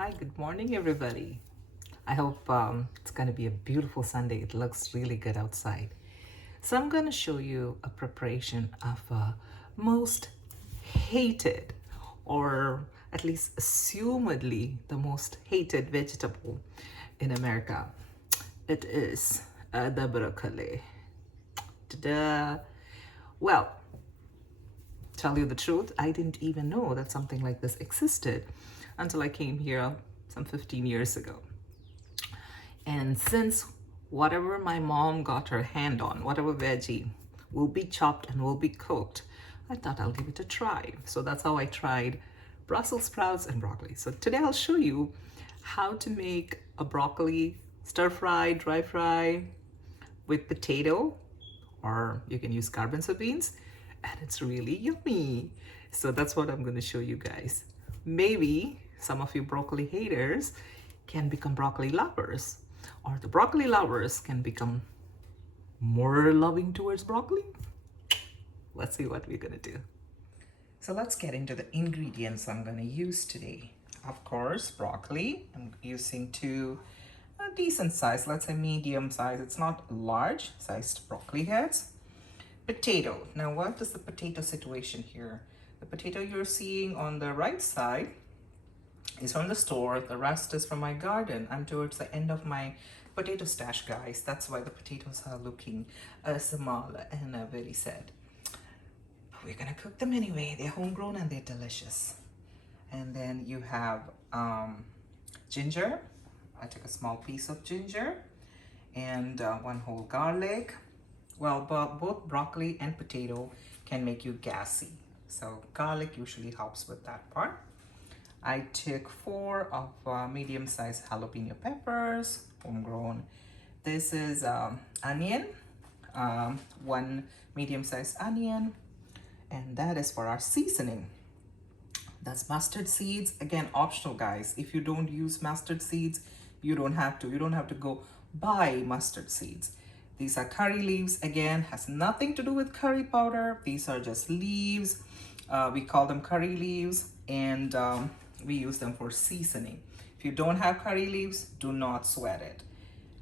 Hi, good morning, everybody. I hope it's going to be a beautiful Sunday. It looks really good outside. So, I'm going to show you a preparation of most hated, or at least assumedly the most hated vegetable in America. It is the broccoli. Ta-da! Well, tell you the truth, I didn't even know that something like this existed until I came here some 15 years ago. And since whatever my mom got her hand on, whatever veggie will be chopped and will be cooked, I thought I'll give it a try. So that's how I tried Brussels sprouts and broccoli. So today I'll show you how to make a broccoli stir fry, dry fry with potato, or you can use garbanzo beans, and it's really yummy. So that's what I'm going to show you guys. Maybe some of you broccoli haters can become broccoli lovers, or the broccoli lovers can become more loving towards broccoli. Let's see what we're going to do. So let's get into the ingredients I'm going to use today. Of course, broccoli. I'm using two decent size, let's say medium size. It's not large sized broccoli heads. Potato. Now, what is the potato situation here? The potato you're seeing on the right side is from the store. The rest is from my garden. I'm towards the end of my potato stash, guys. That's why the potatoes are looking small and very sad. But we're gonna cook them anyway. They're homegrown and they're delicious. And then you have ginger. I took a small piece of ginger and one whole garlic. Well, both broccoli and potato can make you gassy. So garlic usually helps with that part. I took 4 of medium-sized jalapeno peppers, homegrown. This is onion, 1 medium-sized onion, and that is for our seasoning. That's mustard seeds. Again, optional, guys. If you don't use mustard seeds, you don't have to. You don't have to go buy mustard seeds. These are curry leaves. Again, has nothing to do with curry powder. These are just leaves. We call them curry leaves, and we use them for seasoning. If you don't have curry leaves, do not sweat it.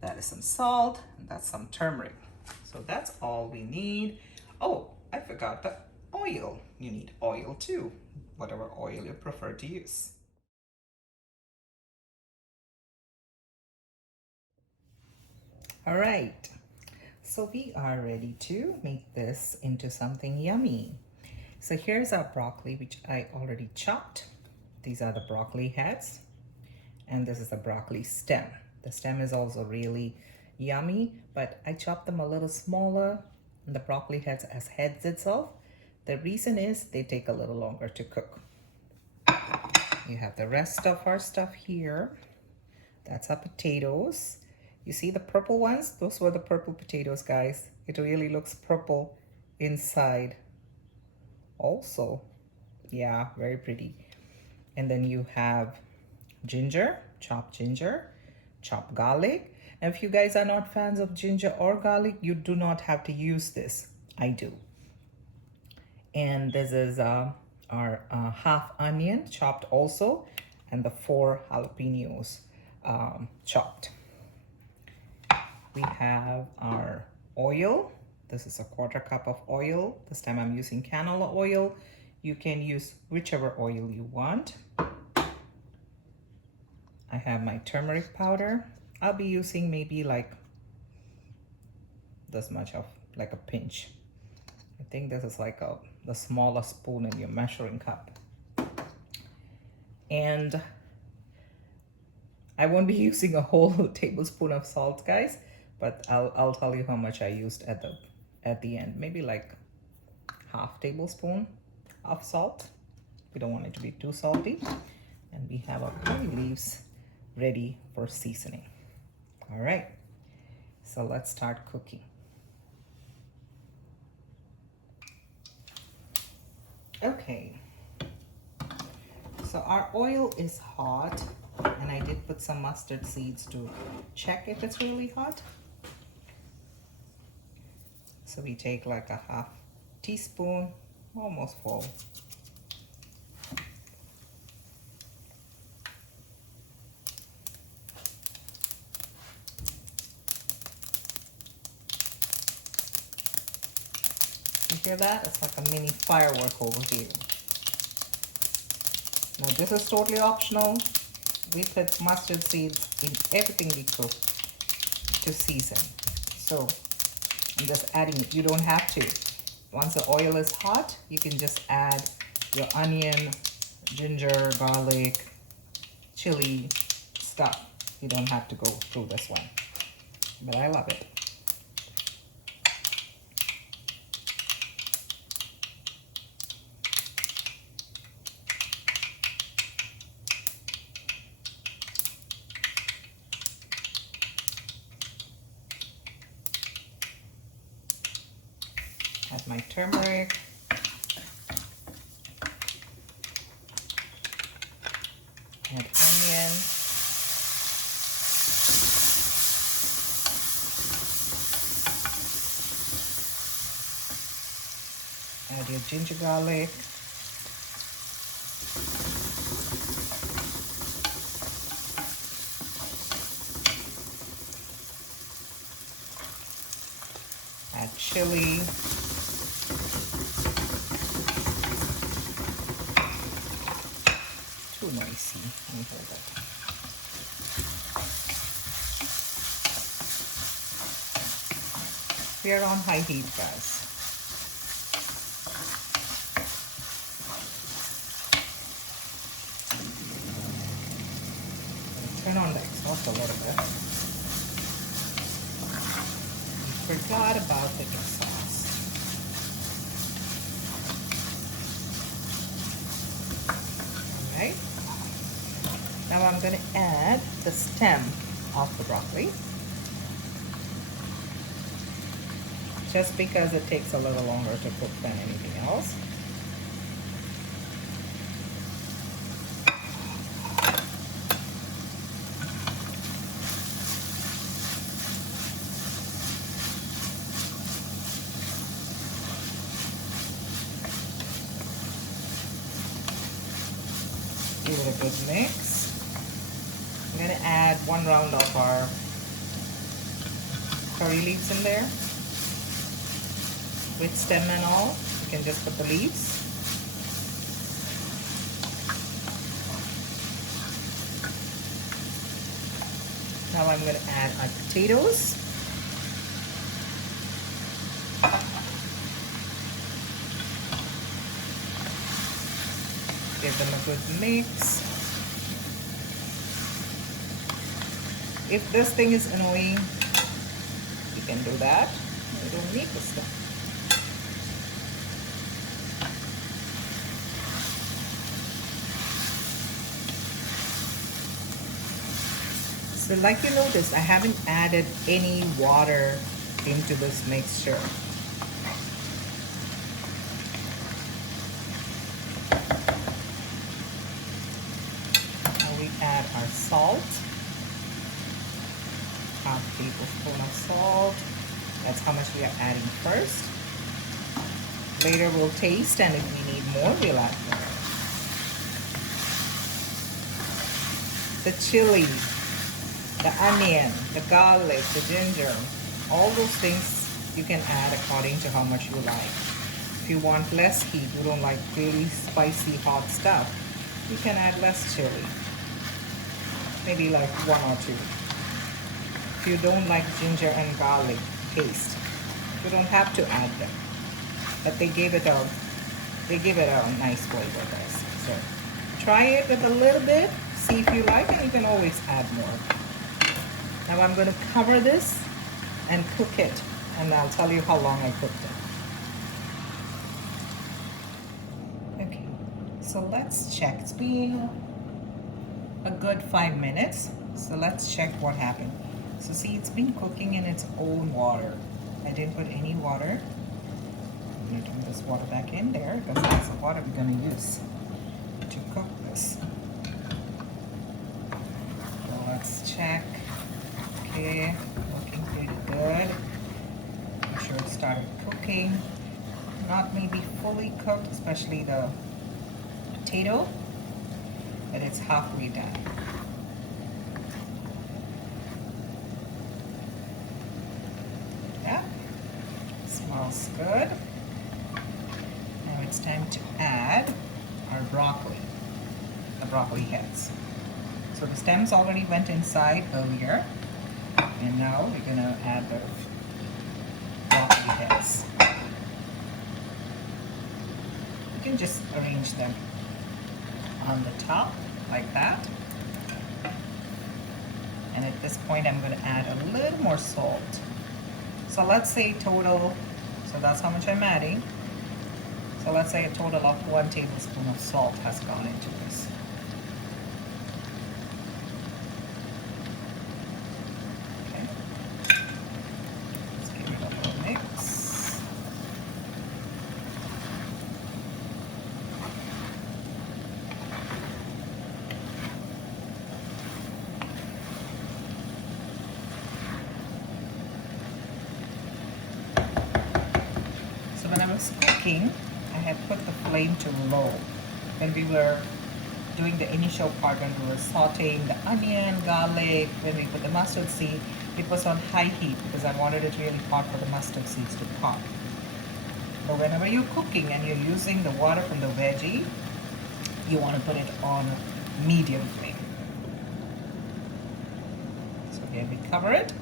That is some salt, and that's some turmeric. So that's all we need. Oh, I forgot the oil. You need oil too, whatever oil you prefer to use. All right, so we are ready to make this into something yummy. So here's our broccoli, which I already chopped. These are the broccoli heads, and this is the broccoli stem. The stem is also really yummy, but I chopped them a little smaller than the broccoli heads as heads itself. The reason is they take a little longer to cook. You have the rest of our stuff here. That's our potatoes. You see the purple ones? Those were the purple potatoes, guys. It really looks purple inside also. Yeah, very pretty. And then you have ginger, chopped garlic. And if you guys are not fans of ginger or garlic, you do not have to use this. I do. And this is our half onion chopped also, and the 4 jalapenos chopped. We have our oil. This is a 1/4 cup of oil. This time I'm using canola oil. You can use whichever oil you want. I have my turmeric powder. I'll be using maybe like this much of, like a pinch. I think this is like the smallest spoon in your measuring cup. And I won't be using a whole tablespoon of salt, guys, but I'll tell you how much I used at the end. Maybe like 1/2 tablespoon of salt. We don't want it to be too salty. And we have our curry leaves ready for seasoning. All right, so let's start cooking. Okay, so our oil is hot, and I did put some mustard seeds to check if it's really hot. So we take like a 1/2 teaspoon, almost full. Hear that? It's like a mini firework over here. Now this is totally optional. We put mustard seeds in everything we cook to season. So I'm just adding it. You don't have to. Once the oil is hot, you can just add your onion, ginger, garlic, chili stuff. You don't have to go through this one. But I love it. Add my turmeric. Add onion. Add your ginger garlic. Add chili. Too noisy. Let me hold that. We are on high heat, guys. Turn on the exhaust a little bit. Forgot about the exhaust. Alright. Now I'm going to add the stem of the broccoli. Just because it takes a little longer to cook than anything else. Give it a good mix. I'm going to add 1 round of our curry leaves in there. With stem and all, you can just put the leaves. Now I'm going to add our potatoes. Give them a good mix. If this thing is annoying, you can do that. You don't need this stuff. So like you notice, I haven't added any water into this mixture. Now we add our salt. Half tablespoon of salt. That's how much we are adding first. Later we'll taste, and if we need more, we'll add more. The chili, the onion, the garlic, the ginger, all those things you can add according to how much you like. If you want less heat, you don't like really spicy hot stuff, you can add less chili. Maybe like 1 or 2. If you don't like ginger and garlic paste, you don't have to add them. But they give it a nice flavor, guys. So try it with a little bit, see if you like, and you can always add more. Now I'm going to cover this and cook it, and I'll tell you how long I cooked it. Okay, so let's check. It's been a good 5 minutes, so let's check what happened. So see, it's been cooking in its own water. I didn't put any water. I'm going to turn this water back in there because that's the water we're going to use to cook this. So let's check. Okay, looking pretty good. Make sure it started cooking. Not maybe fully cooked, especially the potato, but it's halfway done. Yeah, smells good. broccoli heads. So the stems already went inside earlier, and now we're gonna add the broccoli heads. You can just arrange them on the top like that. And at this point, I'm gonna add a little more salt. So let's say total, so that's how much I'm adding. So let's say a total of 1 tablespoon of salt has gone into this. Okay. Let's give it a little mix. So when I was cooking, I had put the flame to low. When we were doing the initial part, when we were sauteing the onion, garlic, when we put the mustard seed, it was on high heat because I wanted it really hot for the mustard seeds to pop. But whenever you're cooking and you're using the water from the veggie, you want to put it on medium flame. So here we cover it,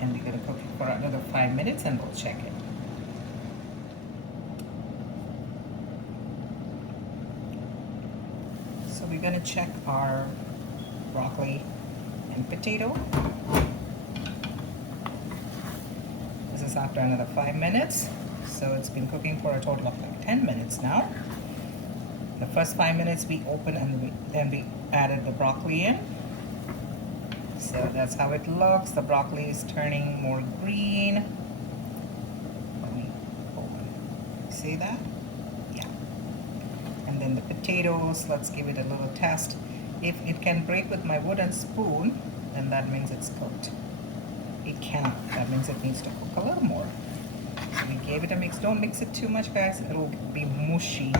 and we're going to cook it for another 5 minutes, and we'll check it. So we're going to check our broccoli and potato. This is after another 5 minutes. So it's been cooking for a total of like 10 minutes now. The first 5 minutes we opened, and then we added the broccoli in. So that's how it looks. The broccoli is turning more green. Let me open. See that? Yeah. And then the potatoes, let's give it a little test. If it can break with my wooden spoon, then that means it's cooked. It cannot. That means it needs to cook a little more. So we gave it a mix. Don't mix it too much, guys. It'll be mushy.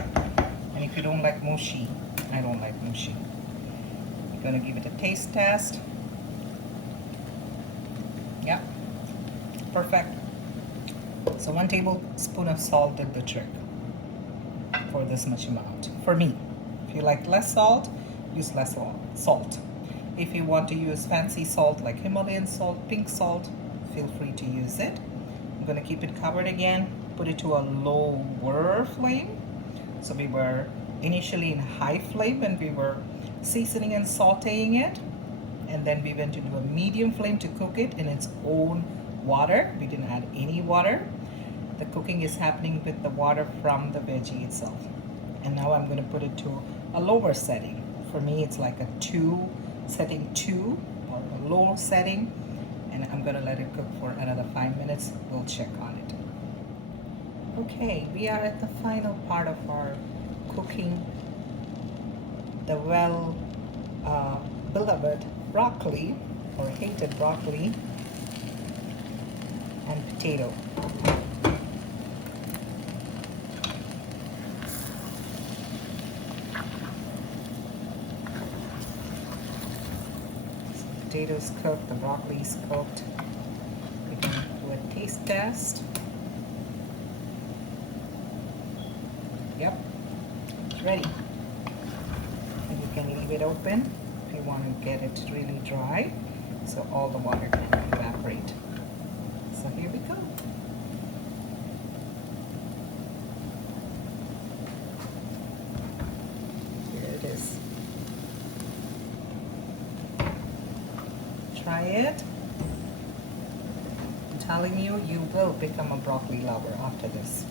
And if you don't like mushy, I don't like mushy. We're gonna give it a taste test. Yeah, perfect. So 1 tablespoon of salt did the trick for this much amount. For me, if you like less salt, use less salt. If you want to use fancy salt like Himalayan salt, pink salt, feel free to use it. I'm gonna keep it covered again, put it to a lower flame. So we were initially in high flame when we were seasoning and sauteing it, and then we went into a medium flame to cook it in its own water. We didn't add any water. The cooking is happening with the water from the veggie itself. And now I'm going to put it to a lower setting. For me, it's like a 2, setting 2, or a low setting, and I'm going to let it cook for another 5 minutes. We'll check on it. Okay, we are at the final part of our cooking the beloved broccoli, or hated broccoli, and potato. So potatoes cooked, the broccoli's cooked. We can do a taste test. Yep, it's ready. And you can leave it open if you want to get it really dry, so all the water can evaporate. So here we go. Here it is. Try it. I'm telling you, you will become a broccoli lover after this.